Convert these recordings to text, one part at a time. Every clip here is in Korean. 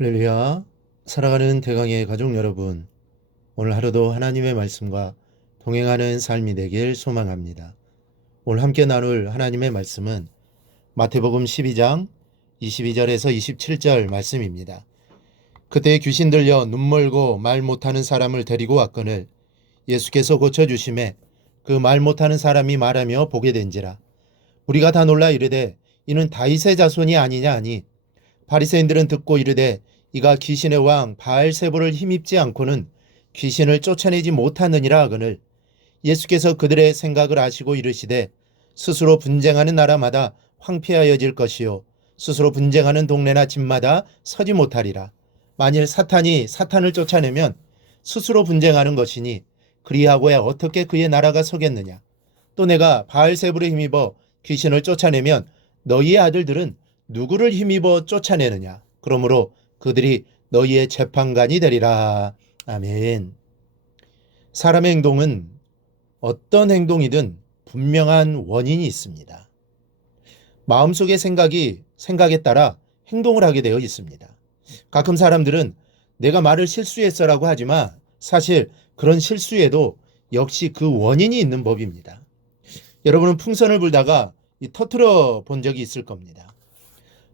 할렐루야. 살아가는 대강의 가족 여러분, 오늘 하루도 하나님의 말씀과 동행하는 삶이 되길 소망합니다. 오늘 함께 나눌 하나님의 말씀은 마태복음 12장 22절에서 27절 말씀입니다. 그때 귀신 들려 눈 멀고 말 못하는 사람을 데리고 왔거늘 예수께서 고쳐주심에 그 말 못하는 사람이 말하며 보게 된지라. 우리가 다 놀라 이르되 이는 다윗의 자손이 아니냐 하니 바리새인들은 듣고 이르되 이가 귀신의 왕 바알세불을 힘입지 않고는 귀신을 쫓아내지 못하느니라 하거늘 예수께서 그들의 생각을 아시고 이르시되 스스로 분쟁하는 나라마다 황폐하여질 것이요 스스로 분쟁하는 동네나 집마다 서지 못하리라. 만일 사탄이 사탄을 쫓아내면 스스로 분쟁하는 것이니 그리하고야 어떻게 그의 나라가 서겠느냐. 또 내가 바알세불에 힘입어 귀신을 쫓아내면 너희의 아들들은 누구를 힘입어 쫓아내느냐. 그러므로 그들이 너희의 재판관이 되리라. 아멘. 사람의 행동은 어떤 행동이든 분명한 원인이 있습니다. 마음속의 생각에 따라 행동을 하게 되어 있습니다. 가끔 사람들은 내가 말을 실수했어라고 하지만 사실 그런 실수에도 역시 그 원인이 있는 법입니다. 여러분은 풍선을 불다가 터트려 본 적이 있을 겁니다.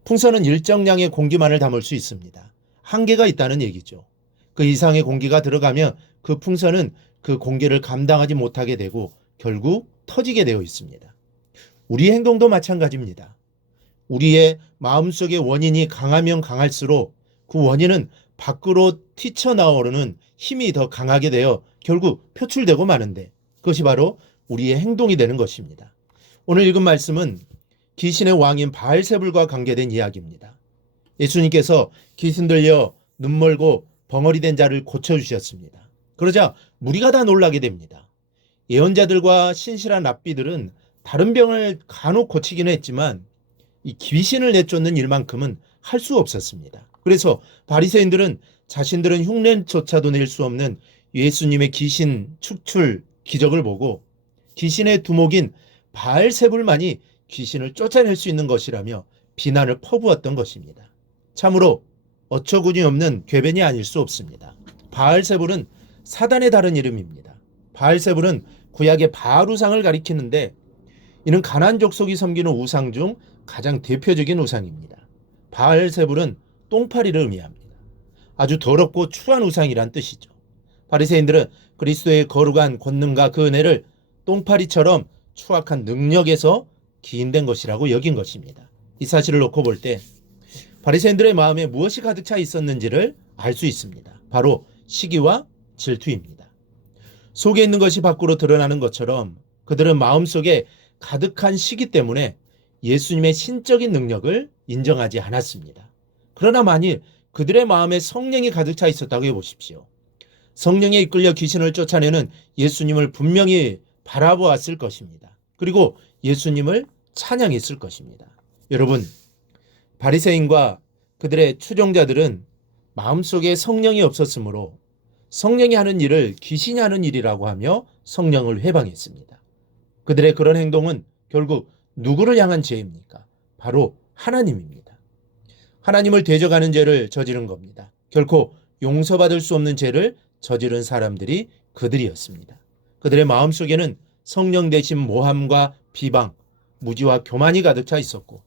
풍선은 일정량의 공기만을 담을 수 있습니다. 한계가 있다는 얘기죠. 그 이상의 공기가 들어가면 그 풍선은 그 공기를 감당하지 못하게 되고 결국 터지게 되어 있습니다. 우리의 행동도 마찬가지입니다. 우리의 마음속의 원인이 강하면 강할수록 그 원인은 밖으로 튀쳐나오는 힘이 더 강하게 되어 결국 표출되고 마는데 그것이 바로 우리의 행동이 되는 것입니다. 오늘 읽은 말씀은 귀신의 왕인 바알세불과 관계된 이야기입니다. 예수님께서 귀신 들려 눈 멀고 벙어리 된 자를 고쳐주셨습니다. 그러자 무리가 다 놀라게 됩니다. 예언자들과 신실한 랍비들은 다른 병을 간혹 고치기는 했지만 이 귀신을 내쫓는 일만큼은 할 수 없었습니다. 그래서 바리새인들은 자신들은 흉내조차도 낼 수 없는 예수님의 귀신 축출 기적을 보고 귀신의 두목인 바알세불만이 귀신을 쫓아낼 수 있는 것이라며 비난을 퍼부었던 것입니다. 참으로 어처구니 없는 궤변이 아닐 수 없습니다. 바알세불은 사단의 다른 이름입니다. 바알세불은 구약의 바알 우상을 가리키는데 이는 가나안 족속이 섬기는 우상 중 가장 대표적인 우상입니다. 바알세불은 똥파리를 의미합니다. 아주 더럽고 추한 우상이란 뜻이죠. 바리새인들은 그리스도의 거룩한 권능과 그 은혜를 똥파리처럼 추악한 능력에서 기인된 것이라고 여긴 것입니다. 이 사실을 놓고 볼 때 바리새인들의 마음에 무엇이 가득 차 있었는지를 알 수 있습니다. 바로 시기와 질투입니다. 속에 있는 것이 밖으로 드러나는 것처럼 그들은 마음속에 가득한 시기 때문에 예수님의 신적인 능력을 인정하지 않았습니다. 그러나 만일 그들의 마음에 성령이 가득 차 있었다고 해보십시오. 성령에 이끌려 귀신을 쫓아내는 예수님을 분명히 바라보았을 것입니다. 그리고 예수님을 찬양했을 것입니다. 여러분, 바리새인과 그들의 추종자들은 마음속에 성령이 없었으므로 성령이 하는 일을 귀신이 하는 일이라고 하며 성령을 회방했습니다. 그들의 그런 행동은 결국 누구를 향한 죄입니까? 바로 하나님입니다. 하나님을 대적하는 죄를 저지른 겁니다. 결코 용서받을 수 없는 죄를 저지른 사람들이 그들이었습니다. 그들의 마음속에는 성령 대신 모함과 비방, 무지와 교만이 가득 차 있었고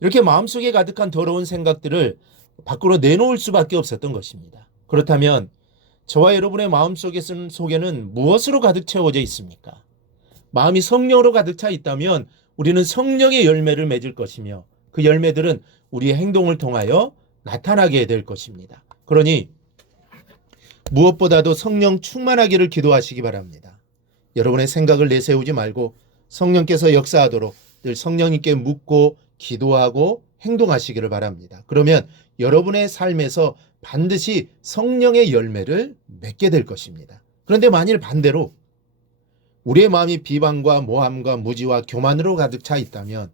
이렇게 마음속에 가득한 더러운 생각들을 밖으로 내놓을 수밖에 없었던 것입니다. 그렇다면 저와 여러분의 마음속에는 무엇으로 가득 채워져 있습니까? 마음이 성령으로 가득 차 있다면 우리는 성령의 열매를 맺을 것이며 그 열매들은 우리의 행동을 통하여 나타나게 될 것입니다. 그러니 무엇보다도 성령 충만하기를 기도하시기 바랍니다. 여러분의 생각을 내세우지 말고 성령께서 역사하도록 늘 성령님께 묻고 기도하고 행동하시기를 바랍니다. 그러면 여러분의 삶에서 반드시 성령의 열매를 맺게 될 것입니다. 그런데 만일 반대로 우리의 마음이 비방과 모함과 무지와 교만으로 가득 차 있다면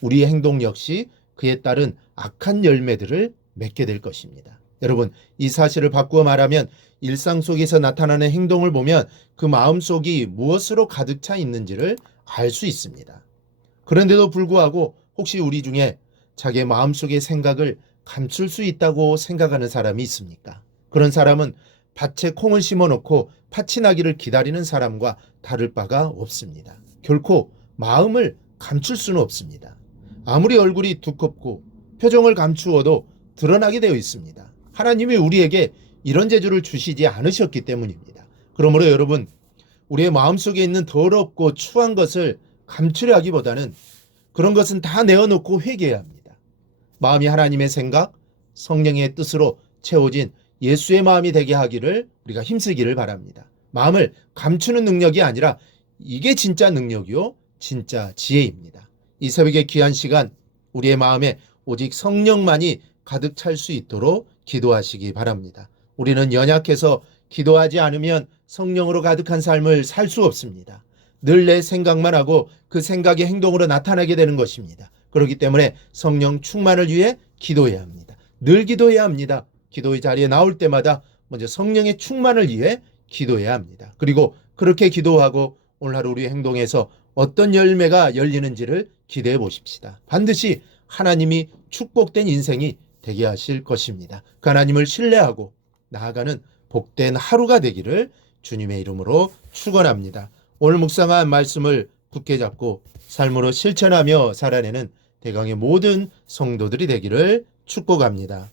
우리의 행동 역시 그에 따른 악한 열매들을 맺게 될 것입니다. 여러분, 이 사실을 바꾸어 말하면 일상 속에서 나타나는 행동을 보면 그 마음속이 무엇으로 가득 차 있는지를 알 수 있습니다. 그런데도 불구하고 혹시 우리 중에 자기의 마음속의 생각을 감출 수 있다고 생각하는 사람이 있습니까? 그런 사람은 밭에 콩을 심어놓고 팥이 나기를 기다리는 사람과 다를 바가 없습니다. 결코 마음을 감출 수는 없습니다. 아무리 얼굴이 두껍고 표정을 감추어도 드러나게 되어 있습니다. 하나님이 우리에게 이런 재주를 주시지 않으셨기 때문입니다. 그러므로 여러분, 우리의 마음속에 있는 더럽고 추한 것을 감추려 하기보다는 그런 것은 다 내어놓고 회개해야 합니다. 마음이 하나님의 생각, 성령의 뜻으로 채워진 예수의 마음이 되게 하기를 우리가 힘쓰기를 바랍니다. 마음을 감추는 능력이 아니라 이게 진짜 능력이요, 진짜 지혜입니다. 이 새벽의 귀한 시간, 우리의 마음에 오직 성령만이 가득 찰 수 있도록 기도하시기 바랍니다. 우리는 연약해서 기도하지 않으면 성령으로 가득한 삶을 살 수 없습니다. 늘 내 생각만 하고 그 생각이 행동으로 나타나게 되는 것입니다. 그렇기 때문에 성령 충만을 위해 기도해야 합니다. 늘 기도해야 합니다. 기도의 자리에 나올 때마다 먼저 성령의 충만을 위해 기도해야 합니다. 그리고 그렇게 기도하고 오늘 하루 우리 행동에서 어떤 열매가 열리는지를 기대해 보십시다. 반드시 하나님이 축복된 인생이 되게 하실 것입니다. 그 하나님을 신뢰하고 나아가는 복된 하루가 되기를 주님의 이름으로 축원합니다. 오늘 묵상한 말씀을 굳게 잡고 삶으로 실천하며 살아내는 대강의 모든 성도들이 되기를 축복합니다.